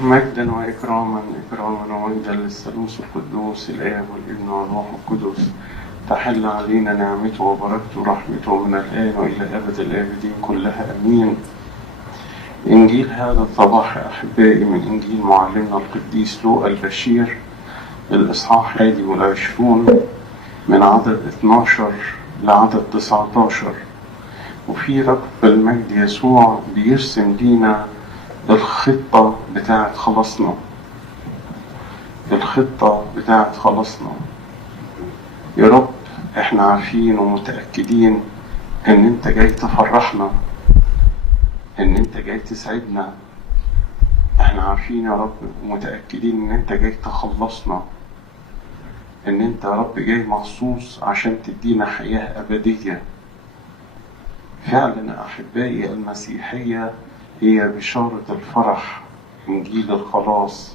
مجدا وإكراما ومجدا للثالوث القدوس الآب والابن والروح القدس. تحل علينا نعمته وبركته ورحمته من الآن وإلى أبد الآبدين كلها أمين. إنجيل هذا الصباح أحبائي من إنجيل معلمنا القديس لوقا البشير، الإصحاح 21 من عدد 12 لعدد 19. وفي رب المجد يسوع بيرسم لينا الخطة بتاعت خلاصنا، الخطة بتاعت خلاصنا. يا رب احنا عارفين ومتأكدين ان انت جاي تفرحنا، ان انت جاي تسعدنا. احنا عارفين يا رب ومتأكدين ان انت جاي تخلصنا، ان انت يا رب جاي مخصوص عشان تدينا حياة أبدية. فعلا أحبائي المسيحية هي بشارة الفرح، إنجيل الخلاص.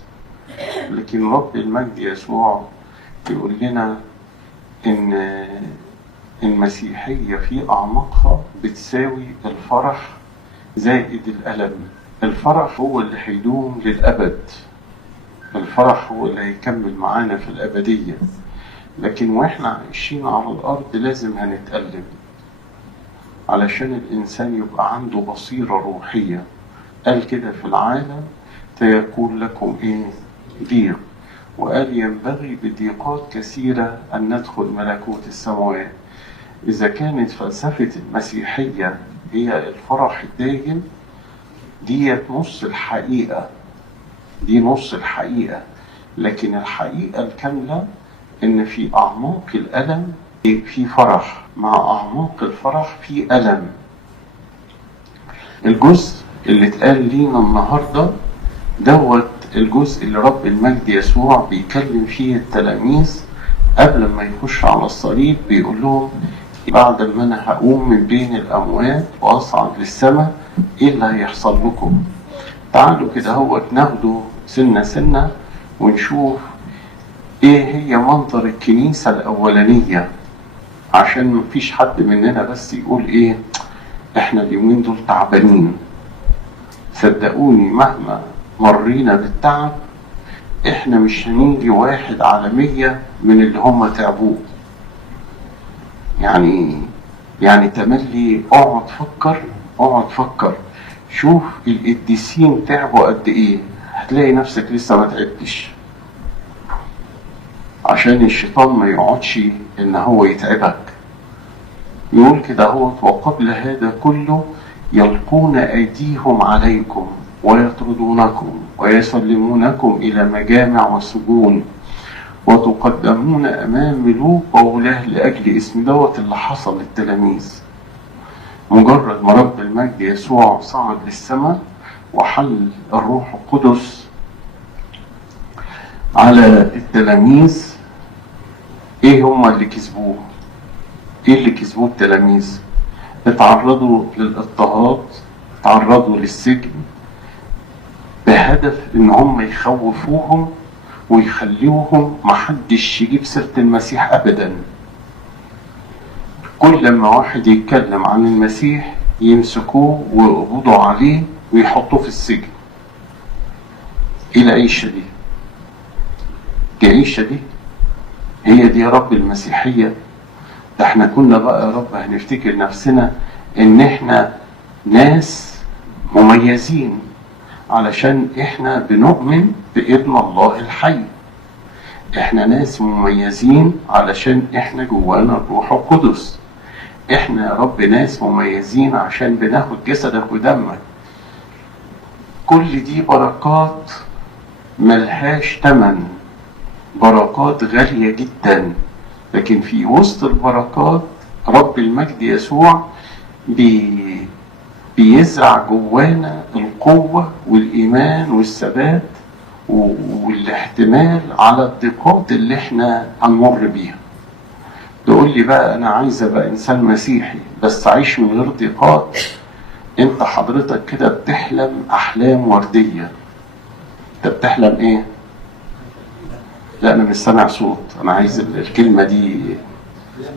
لكن رب المجد يسوع يقول لنا إن المسيحية في أعماقها بتساوي الفرح زائد الألم. الفرح هو اللي هيدوم للأبد، الفرح هو اللي هيكمل معانا في الأبدية. لكن وإحنا عايشين على الأرض لازم هنتألم علشان الإنسان يبقى عنده بصيرة روحية. قال كده في العالم سيكون لكم ضيق، وقال ينبغي بضيقات كثيرة أن ندخل ملكوت السماوات. إذا كانت فلسفة المسيحية هي الفرح الدائم، دي نص الحقيقة، دي نص الحقيقة. لكن الحقيقة الكاملة إن في أعماق الألم في فرح، مع أعماق الفرح في ألم. الجزء اللي اتقال لينا النهاردة دوت الجزء اللي رب المجد يسوع بيكلم فيه التلاميذ قبل ما يخش على الصليب. بيقول لهم بعد ما أنا هقوم من بين الأموات وأصعد للسماء إيه اللي هيحصل لكم؟ تعالوا كده هو ناخده سنة سنة ونشوف إيه هي منظر الكنيسة الأولانية، عشان مفيش حد مننا بس يقول احنا اليومين دول تعبانين. صدقوني مهما مرينا بالتعب احنا مش هنيجي 1 على 100 من اللي هم تعبوه. يعني تملي اقعد فكر شوف القديسين تعبوا قد ايه، هتلاقي نفسك لسه ما تعبتش، عشان الشيطان ما يقعدش ان هو يتعبك. يقول كده وقبل هذا كله يلقون أيديهم عليكم ويطردونكم ويسلمونكم إلى مجامع وسجون وتقدمون أمام ملوك وولاة لأجل اسم دوت. اللي حصل للتلاميذ مجرد ما رب المجد يسوع صعد للسماء وحل الروح القدس على التلاميذ، ايه هم اللي كسبوه؟ ايه اللي كسبوه التلاميذ؟ اتعرضوا للاضطهاد، اتعرضوا للسجن بهدف ان هم يخوفوهم ويخليوهم محدش يجيب سيرة المسيح ابدا. كل لما واحد يتكلم عن المسيح يمسكوه ويقبضوا عليه ويحطوه في السجن. ايه العيشة دي؟ العيشة دي هي دي يا رب المسيحية؟ ده احنا كنا بقى يا رب هنفتكر نفسنا ان احنا ناس مميزين علشان احنا بنؤمن بابن الله الحي. احنا ناس مميزين علشان احنا جوانا الروح القدس. احنا يا رب ناس مميزين عشان بناخد جسدك ودمك. كل دي بركات ملهاش تمن، بركات غالية جدا. لكن في وسط البركات رب المجد يسوع بيزرع جوانا القوة والإيمان والثبات والاحتمال على الضيقات اللي احنا هنمر بيها. تقول لي بقى أنا عايز أبقى إنسان مسيحي بس أعيش من غير ضيقات. أنت حضرتك كده بتحلم أحلام وردية. أنت بتحلم إيه؟ لا أنا مش سامع صوت، أنا عايز الكلمة دي.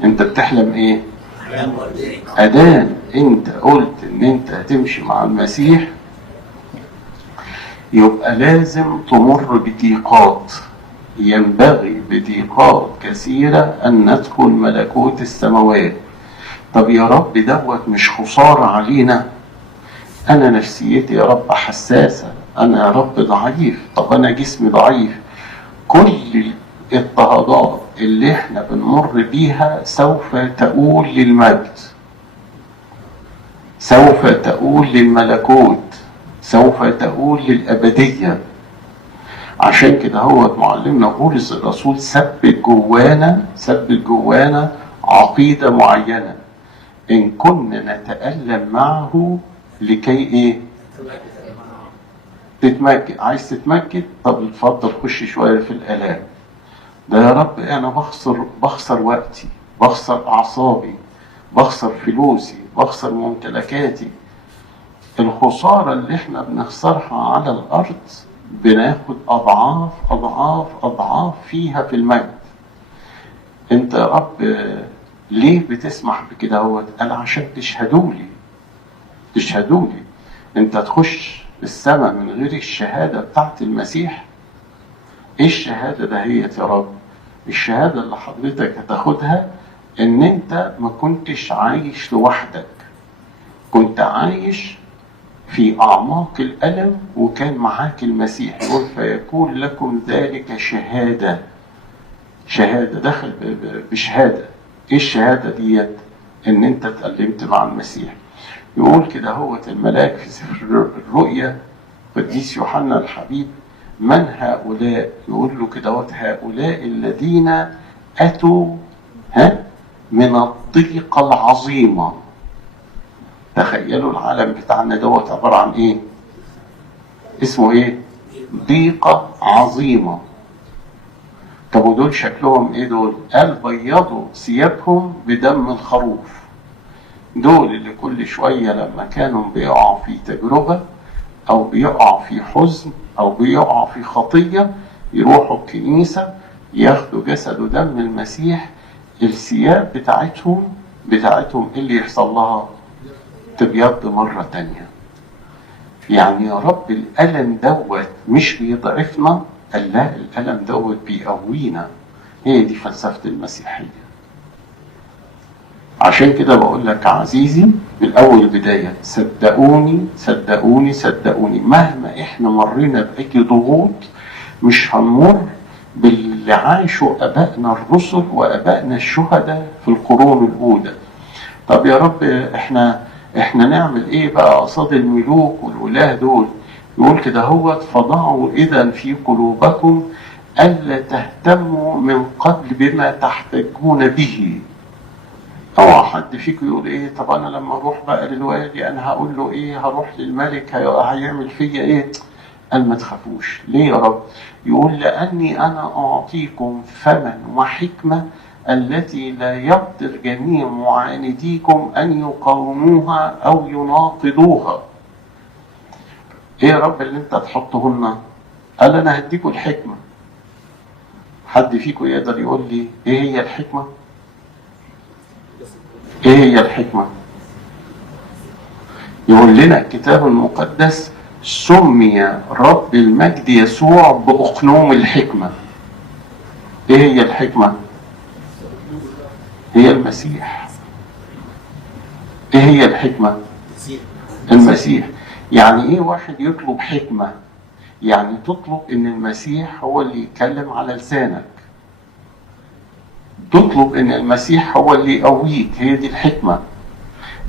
أنت بتحلم إيه؟ أدان أنت قلت إن أنت هتمشي مع المسيح يبقى لازم تمر بضيقات، ينبغي بضيقات كثيرة أن ندخل ملكوت السماوات. طب يا رب دوت مش خسارة علينا؟ أنا نفسيتي يا رب حساسة، أنا يا رب ضعيف، طب أنا جسمي ضعيف. كل الاضطهادات اللي احنا بنمر بيها سوف تؤول للمجد، سوف تؤول للملكوت، سوف تؤول للأبدية. عشان كده هو معلمنا بولس الرسول ثبت جوانا عقيدة معينة، إن كنا نتألم معه لكي إيه؟ تتمجد. عايز تتمجد؟ طب اتفضل خش شوية في الآلام. ده يا رب أنا بخسر وقتي، بخسر أعصابي، بخسر فلوسي، بخسر ممتلكاتي. الخسارة اللي احنا بنخسرها على الأرض بناخد أضعاف أضعاف أضعاف فيها في المجد. انت يا رب ليه بتسمح بكده؟ هو قال عشان تشهدولي. انت تخش السماء من غير الشهادة بتاعت المسيح؟ ايه الشهادة دهيت يا رب؟ الشهادة اللي حضرتك هتاخدها ان انت ما كنتش عايش لوحدك، كنت عايش في أعماق الألم وكان معاك المسيح. يقول فيكون لكم ذلك شهادة دخل بشهادة. ايه الشهادة ديت؟ ان انت اتألمت مع المسيح. يقول كده هو الملاك في سفر الرؤيا قديس يوحنا الحبيب، من هؤلاء؟ يقول له كده هؤلاء الذين أتوا من الضيقة العظيمة. تخيلوا العالم بتاعنا دوت عبارة عن ايه؟ اسمه ايه؟ ضيقة عظيمة. طب ودول شكلهم ايه دول؟ قال بيضوا ثيابهم بدم الخروف. دول اللي كل شوية لما كانوا بيقعوا في تجربة او بيقعوا في حزن او بيقعوا في خطية يروحوا الكنيسة ياخدوا جسد ودم المسيح، الثياب بتاعتهم ايه اللي يحصل لها؟ تبيض مرة تانية. يعني يا رب الألم دوت مش بيضعفنا، قال لا، الألم دوت بيقوينا. هي دي فلسفة المسيحية. عشان كده بقول لك عزيزي من أول بداية، صدقوني مهما احنا مرينا بأي ضغوط مش هنمر باللي عاشوا أبائنا الرسل وأبائنا الشهداء في القرون الأولى. طب يا رب احنا نعمل ايه بقى قصاد الملوك والولاة دول؟ يقول كده هو فضعوا اذا في قلوبكم الا تهتموا من قبل بما تحتاجون به. اوعى حد فيكم يقول ايه طب انا لما اروح بقى للوالي انا هقول له ايه، هروح للملك هيعمل فيا ايه؟ قال ما تخافوش. ليه يا رب؟ يقول لاني انا اعطيكم فما وحكمه التي لا يقدر جميع معانديكم أن يقاوموها أو يناقضوها. إيه يا رب اللي أنت تحطه لنا؟ قال أنا هديكم الحكمة. حد فيكم يقدر يقول لي إيه هي الحكمة؟ إيه هي الحكمة؟ يقول لنا الكتاب المقدس سمي رب المجد يسوع بأقنوم الحكمة. إيه هي الحكمة؟ هي المسيح. ايه هي الحكمة؟ المسيح. يعني ايه واحد يطلب حكمة؟ يعني تطلب ان المسيح هو اللي يتكلم على لسانك، تطلب ان المسيح هو اللي يقويك. هي دي الحكمة.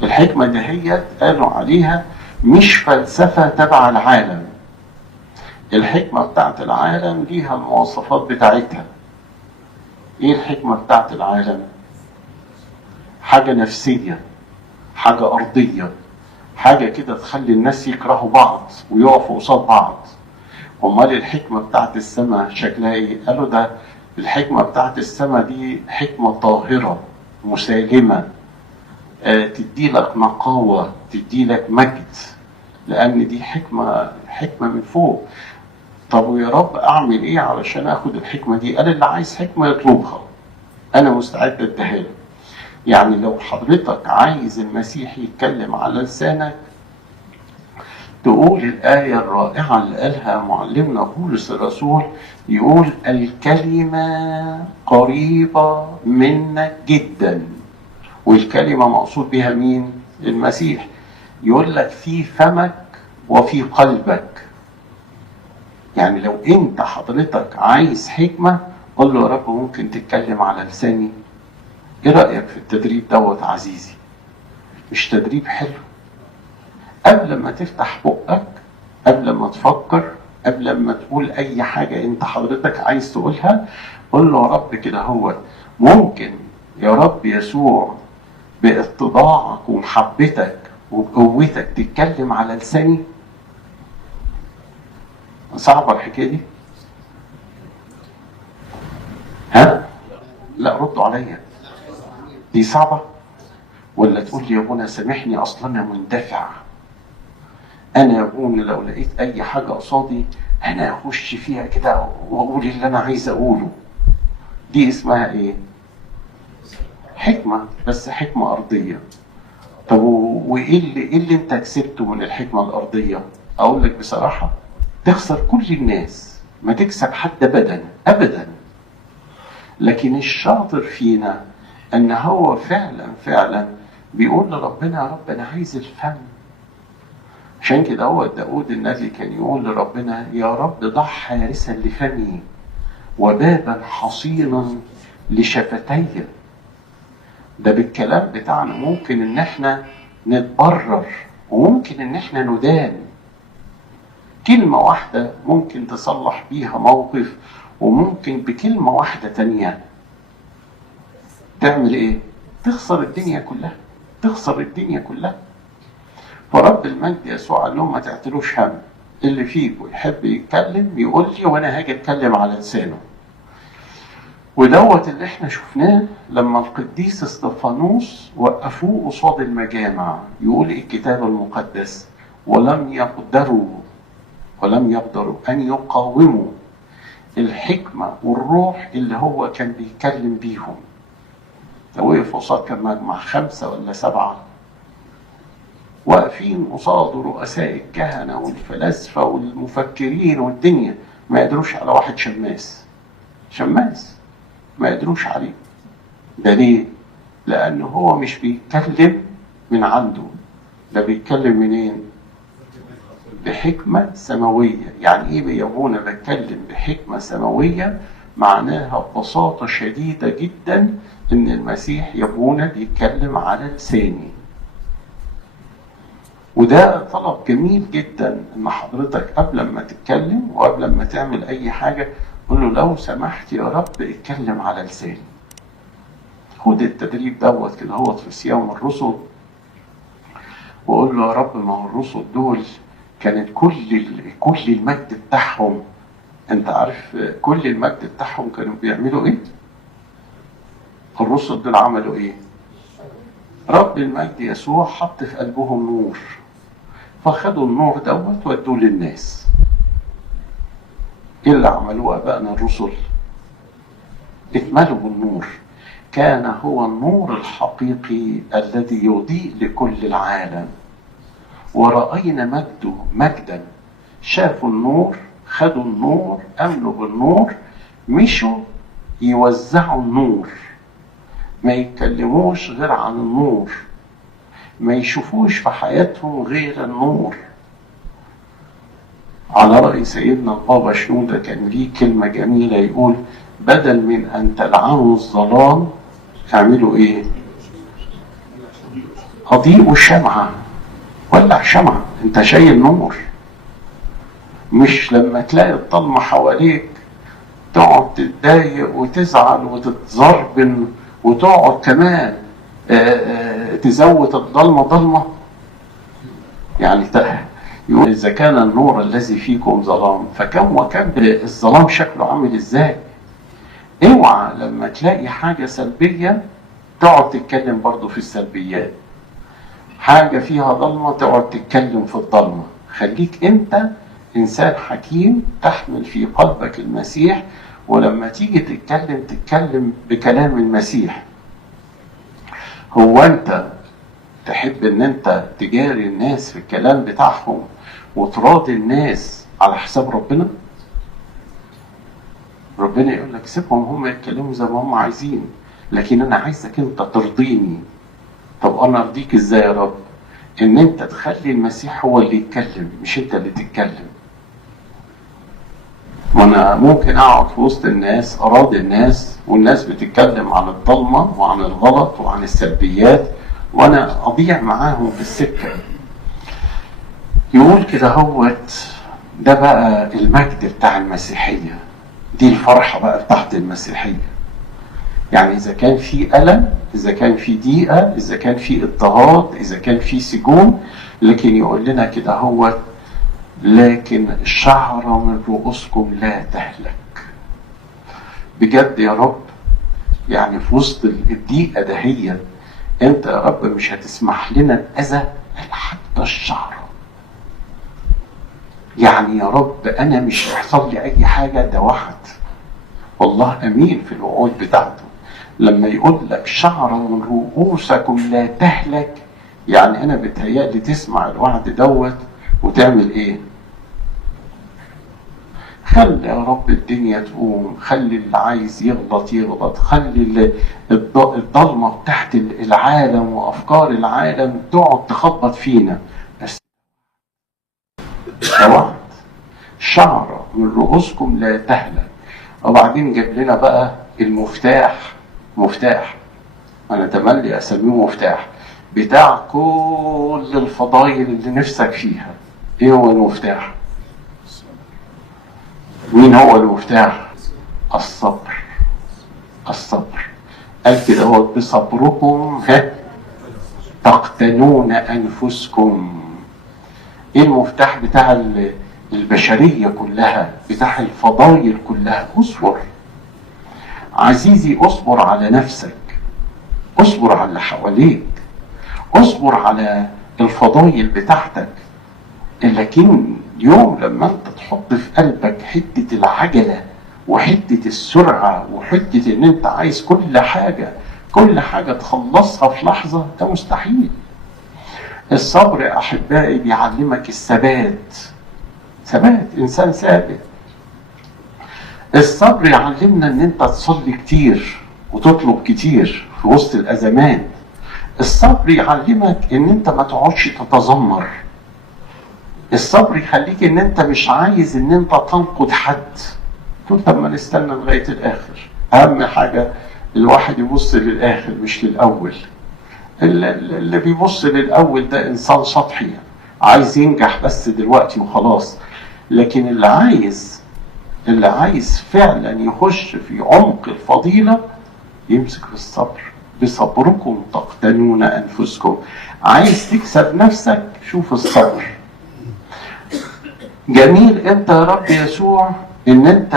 الحكمة دهيت قالوا عليها مش فلسفة تبع العالم. الحكمة بتاعت العالم ليها المواصفات بتاعتها. ايه الحكمة بتاعت العالم؟ حاجة نفسية، حاجة أرضية، حاجة كده تخلي الناس يكرهوا بعض ويقفوا قصاد بعض. أمال الحكمة بتاعت السماء شكلها إيه؟ قالوا ده الحكمة بتاعت السماء دي حكمة طاهرة مسالمة، تدي لك نقاوة، تدي لك مجد، لأن دي حكمة من فوق. طب ويا رب أعمل إيه علشان أخد الحكمة دي؟ قال اللي عايز حكمة يطلبها، أنا مستعد أديها له. يعني لو حضرتك عايز المسيح يتكلم على لسانك تقول الآية الرائعة اللي قالها معلمنا بولس الرسول، يقول الكلمة قريبة منك جدا. والكلمة مقصود بها مين؟ المسيح. يقول لك في فمك وفي قلبك. يعني لو انت حضرتك عايز حكمة، قل له يا رب ممكن تتكلم على لساني؟ ايه رأيك في التدريب دوت عزيزي؟ مش تدريب حلو؟ قبل ما تفتح بقك، قبل ما تفكر، قبل ما تقول اي حاجة انت حضرتك عايز تقولها، قل له يا رب كده هو ممكن يا رب يسوع باتضاعك ومحبتك وبقوتك تتكلم على لساني؟ صعبة الحكاية دي؟ ها؟ لا ردوا عليا. دي صعبة؟ ولا تقول لي يا ابونا سامحني اصلا انا مندفع، انا يا ابونا لو لقيت اي حاجة قصادي انا اخش فيها كده واقول اللي انا عايز اقوله؟ دي اسمها ايه؟ حكمة، بس حكمة ارضية. طب وايه اللي انت كسبته من الحكمة الارضية؟ اقول لك بصراحة، تخسر كل الناس، ما تكسب حد ابدا ابدا. لكن الشاطر فينا ان هو فعلا بيقول لربنا يا رب انا عايز الفم. عشان كده هو داود النبي كان يقول لربنا يا رب ضع حارسا لفمي وبابا حصينا لشفتي. ده بالكلام بتاعنا ممكن ان احنا نتبرر وممكن ان احنا ندان. كلمة واحدة ممكن تصلح بيها موقف، وممكن بكلمة واحدة تانية تعمل ايه؟ تخسر الدنيا كلها، تخسر الدنيا كلها. فرب المجد يسوع قال لهم ما تعتلوش هم، اللي فيكم يحب يتكلم يقول لي وانا هاجي اتكلم على لسانه. ودوت اللي احنا شفناه لما القديس استفانوس وقفوه قصاد المجامع. يقول الكتاب المقدس ولم يقدروا ان يقاوموا الحكمة والروح اللي هو كان بيتكلم بيهم. وقف قصاد كان مجمع 5 ولا 7 واقفين قصاد رؤساء الكهنة والفلاسفة والمفكرين والدنيا، ما يقدروش على واحد شماس ما يقدروش عليه. ده ليه؟ لأنه هو مش بيتكلم من عنده، ده بيتكلم منين؟ بحكمة سماوية. يعني ايه يا ابونا بتكلم بحكمة سماوية؟ معناها ببساطة شديدة جدا ان المسيح يا ابونا بيتكلم على لساني. وده طلب جميل جدا ان حضرتك قبل ما تتكلم وقبل ما تعمل اي حاجة قل له لو سمحت يا رب اتكلم على لساني. خد التدريب دوت كده هو في صيام الرسل، وقول له يا رب ما هو الرسل دول كانت كل المجد بتاعهم، انت عارف كل المجد بتاعهم كانوا بيعملوا ايه؟ الرسل دول عملوا ايه؟ رب المجد يسوع حط في قلبهم نور، فخدوا النور دوت ودوه للناس. ايه اللي عملوه ابائنا الرسل؟ اتملوا بالنور. كان هو النور الحقيقي الذي يضيء لكل العالم. ورأينا مجدا. شافوا النور، خدوا النور، امنوا بالنور، مشوا يوزعوا النور، ما يتكلموش غير عن النور، ما يشوفوش في حياتهم غير النور. على رأي سيدنا البابا شنودة كان ليه كلمة جميلة يقول بدل من أن تلعنوا الظلام اعملوا إيه؟ أضيئوا الشمعة. ولع شمعة، أنت شايل نور. مش لما تلاقي الضلمة حواليك تقعد تتضايق وتزعل وتتزربن وتقعد كمان تزود الضلمة ضلمة. يعني يقول إذا كان النور الذي فيكم ظلام فكم وكم الظلام شكله عامل إزاي. اوعى لما تلاقي حاجة سلبية تقعد تتكلم برضو في السلبيات، حاجة فيها ضلمة تقعد تتكلم في الضلمة. خليك انت انسان حكيم تحمل في قلبك المسيح، ولما تيجي تتكلم بكلام المسيح. هو انت تحب ان انت تجاري الناس في الكلام بتاعهم وتراضي الناس على حساب ربنا؟ ربنا يقول لك سيبهم هم يتكلموا زي ما هم عايزين، لكن انا عايزك انت ترضيني. طب انا ارضيك ازاي يا رب؟ ان انت تخلي المسيح هو اللي يتكلم، مش انت اللي تتكلم. وانا ممكن اقعد في وسط الناس اراضي الناس، والناس بتتكلم عن الضلمه وعن الغلط وعن السلبيات، وانا اضيع معاهم في السكه. يقول كده هوت، ده بقى المجد بتاع المسيحيه، دي الفرحه بقى بتاعت المسيحيه. يعني اذا كان في الم، اذا كان في ضيقه، اذا كان في اضطهاد، اذا كان في سجون، لكن يقول لنا كده هوت لكن شعرة من رؤوسكم لا تهلك. بجد يا رب، يعني في وسط الضيقة دهية انت يا رب مش هتسمح لنا الأذى حتى الشعرة. يعني يا رب أنا مش هيحصل لي أي حاجة، ده وعد والله أمين في الوعود بتاعته. لما يقول لك شعرة من رؤوسكم لا تهلك، يعني أنا بتهيألي تسمع الوعد دوت وتعمل إيه؟ خلي يا رب الدنيا تقوم، خلي اللي عايز يغلط يغلط، خلي الضلمة تحت العالم وأفكار العالم تقعد تخبط فينا، بس وعد شعرة من رؤوسكم لا تهلك. وبعدين جاب لنا بقى المفتاح، مفتاح أنا تملي أسميه مفتاح بتاع كل الفضائل اللي نفسك فيها. إيه هو المفتاح؟ مين هو المفتاح؟ الصبر. الصبر قال كده هو بصبركم تقتنون أنفسكم. إيه المفتاح بتاع البشرية كلها، بتاع الفضائل كلها؟ اصبر عزيزي، اصبر على نفسك، اصبر على اللي حواليك، اصبر على الفضائل بتاعتك. لكن يوم لما انت تحط في قلبك حتة العجلة وحتة السرعة وحتة ان انت عايز كل حاجة تخلصها في لحظة، ده مستحيل. الصبر يا احبائي بيعلمك الثبات، ثبات انسان ثابت. الصبر يعلمنا ان انت تصلي كتير وتطلب كتير في وسط الازمات. الصبر يعلمك ان انت ما تقعدش تتذمر. الصبر يخليك ان انت مش عايز ان انت تنقد حد، تقول طب ما نستنى لغايه الاخر. اهم حاجه الواحد يبص للاخر مش للاول. اللي بيبص للاول ده انسان سطحي، عايز ينجح بس دلوقتي وخلاص. لكن اللي عايز فعلا يخش في عمق الفضيله يمسك في الصبر. بصبركم تقتنون انفسكم. عايز تكسب نفسك، شوف الصبر. جميل انت يا رب يسوع ان انت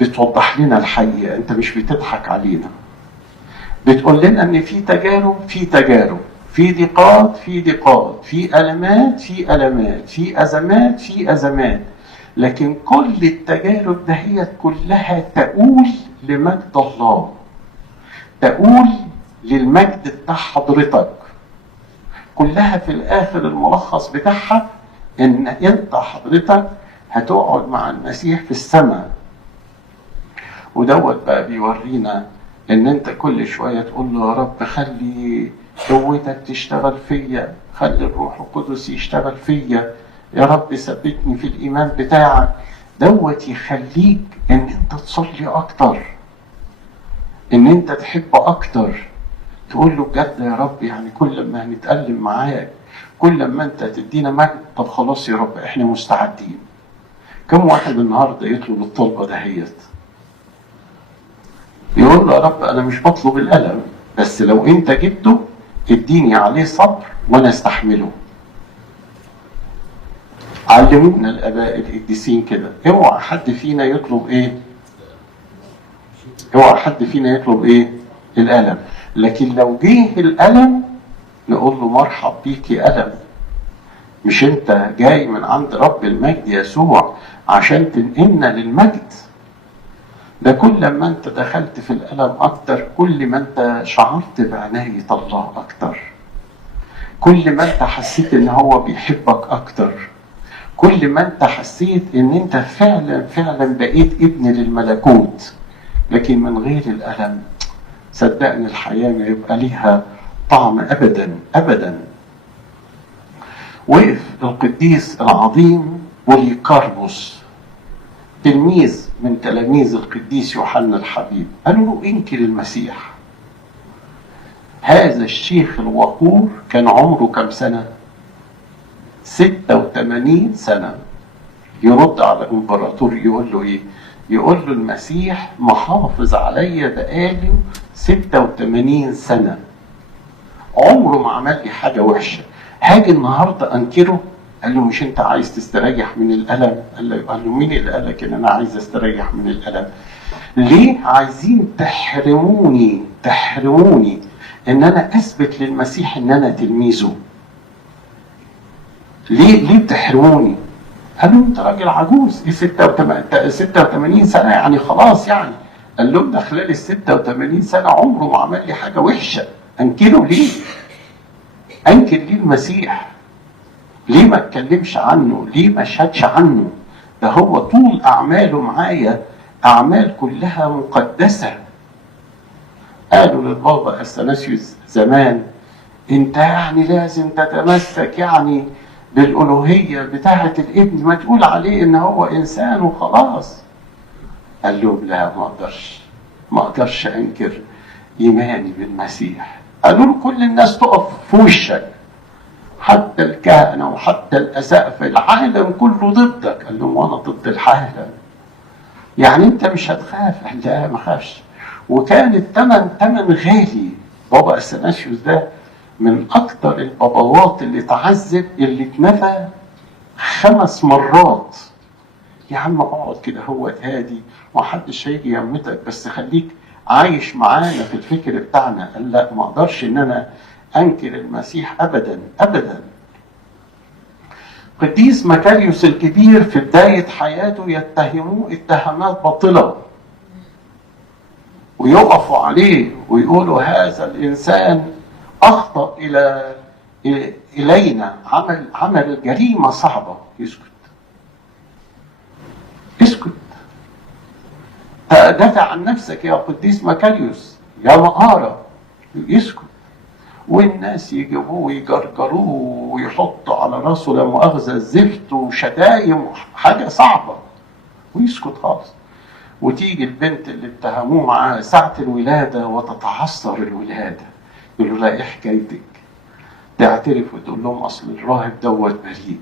بتوضح لنا الحقيقه، انت مش بتضحك علينا. بتقول لنا ان في تجارب، في ضيقات، في المات، في ازمات، لكن كل التجارب دهيت كلها تقول لمجد الله، تقول للمجد بتاع حضرتك. كلها في الاخر الملخص بتاعها ان انت حضرتك هتقعد مع المسيح في السماء. ودوت بقى بيورينا ان انت كل شويه تقول له يا رب خلي قوتك تشتغل فيا، خلي الروح القدس يشتغل فيا، يا رب ثبتني في الايمان بتاعك. دوت يخليك ان انت تصلي اكتر، ان انت تحب اكتر، تقول له بجد يا رب يعني كل ما هنتألم معاك، كل ما انت تدينا مجد، طب خلاص يا رب احنا مستعدين. كم واحد النهارده يطلب الطلبه دهيت، يقول له يا رب انا مش بطلب الالم، بس لو انت جبته اديني عليه صبر وانا استحمله. علمونا الاباء القديسين كده، اوعى حد فينا يطلب ايه؟ الالم. لكن لو جه الالم نقول له مرحب بيك يا الم، مش انت جاي من عند رب المجد يسوع عشان تنقلنا للمجد؟ ده كل ما انت دخلت في الالم اكتر، كل ما انت شعرت بعناية الله اكتر، كل ما انت حسيت ان هو بيحبك اكتر، كل ما انت حسيت ان انت فعلا فعلا بقيت ابن للملكوت. لكن من غير الألم صدقني الحياة ما يبقى ليها طعم أبدا أبدا. وقف القديس العظيم بوليكاربوس تلميذ من تلاميذ القديس يوحنا الحبيب، قالوا له انكر المسيح. هذا الشيخ الوقور كان عمره كم سنة؟ 86 سنة. يرد على الامبراطور يقول له ايه؟ يقول له المسيح محافظ عليا بقاله 86 سنة، عمره ما عمل لي حاجة وحشة، هاجي النهاردة انكره؟ قال له مش انت عايز تستريح من الألم؟ قال له مين اللي قال لك ان انا عايز استريح من الألم؟ ليه عايزين تحرموني ان انا اثبت للمسيح ان انا تلميذه؟ ليه بتحرموني؟ قال له انت راجل عجوز، ايه 86 سنة يعني خلاص يعني. قال له ده خلال ال 86 سنة عمره ما عمل لي حاجة وحشة، انكره ليه؟ انكر ليه المسيح؟ ليه ما اتكلمش عنه؟ ليه ما شهدش عنه؟ ده هو طول اعماله معايا اعمال كلها مقدسة. قالوا للبابا اثناسيوس زمان انت يعني لازم تتمسك يعني بالالوهية بتاعة الابن، ما تقول عليه ان هو انسان وخلاص. قال له لا، ما اقدرش انكر ايماني بالمسيح. قالوا له كل الناس تقف في وشك، حتى الكهنة وحتى الأسقفة، العالم كله ضدك. قال لهم وانا ضد العالم؟ يعني انت مش هتخاف؟ قال لا ما خافش. وكان الثمن غالي. بابا اثناسيوس ده من اكتر الباباوات اللي تعذب، اللي اتنفى 5 مرات. يا عم اقعد كده هو هادي ومحدش هيجي يمتك، بس خليك عايش معانا في الفكر بتاعنا. قال لا، ما اقدرش ان انا انكر المسيح ابدا ابدا. قديس مكاريوس الكبير في بداية حياته يتهموه اتهامات باطلة ويقفوا عليه ويقولوا هذا الانسان اخطأ الينا، عمل جريمة صعبة. اسكت دافع عن نفسك يا قديس مكاريوس يا مقارة، يسكت. والناس يجيبوه ويجرجروه ويحطوا على راسه لا مؤاخذة الزفت وشتايم وحاجة صعبة، ويسكت خالص. وتيجي البنت اللي اتهموه معاها ساعة الولادة وتتعثر الولادة، يقولوا لها ايه حكايتك؟ تعترف وتقول لهم اصل الراهب دوت بريء.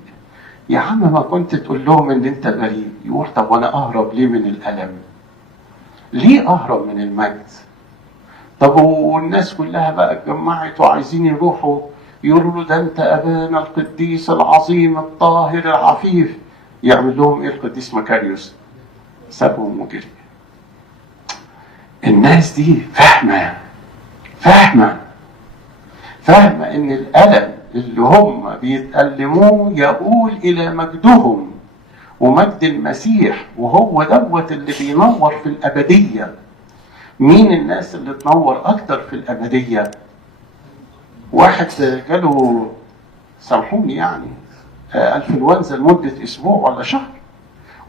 يا عم ما كنت تقول لهم ان انت بريء. يقول طب وانا اهرب ليه من الالم؟ ليه اهرب من المجد؟ طب والناس كلها بقى اتجمعت وعايزين يروحوا يقولوا له ده انت ابانا القديس العظيم الطاهر العفيف. يعمل لهم ايه القديس مكاريوس؟ سابهم وجري. الناس دي فاهمة ان الألم اللي هم بيتألموه يقول إلى مجدهم ومجد المسيح، وهو دوت اللي بينور في الأبدية. مين الناس اللي تنور أكتر في الأبدية؟ واحد جاله سامحوني يعني انفلونزا لمدة أسبوع ولا شهر،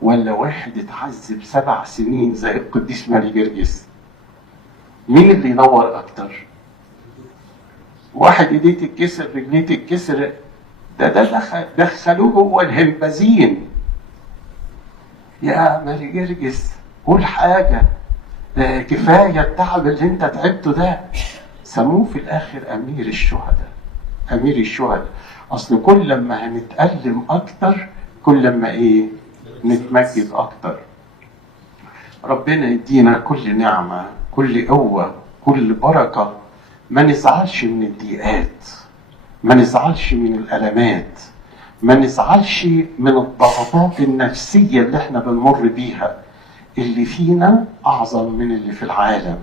ولا واحد اتعذب 7 سنين زي القديس ماري جرجس؟ مين اللي ينور أكتر؟ واحد ايديه تتكسر رجليه تتكسر، ده دخلوه جوه الهمبازين. يا ماري جرجس قول حاجة، كفاية التعب اللي انت تعبته ده. سموه في الاخر امير الشهداء. اصل كل لما هنتألم اكتر كل لما ايه نتمجد اكتر. ربنا يدينا كل نعمة، كل قوة، كل بركة. ما نزعلش من الضيقات، ما نزعلش من الألمات، ما نزعلش من الضغطات النفسية اللي احنا بنمر بيها. اللي فينا أعظم من اللي في العالم،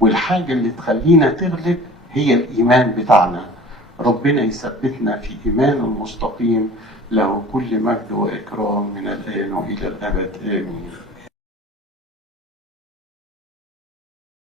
والحاجة اللي تخلينا تغلب هي الإيمان بتاعنا. ربنا يثبتنا في إيمان المستقيم. له كل مجد وإكرام من الآن وإلى الأبد آمين.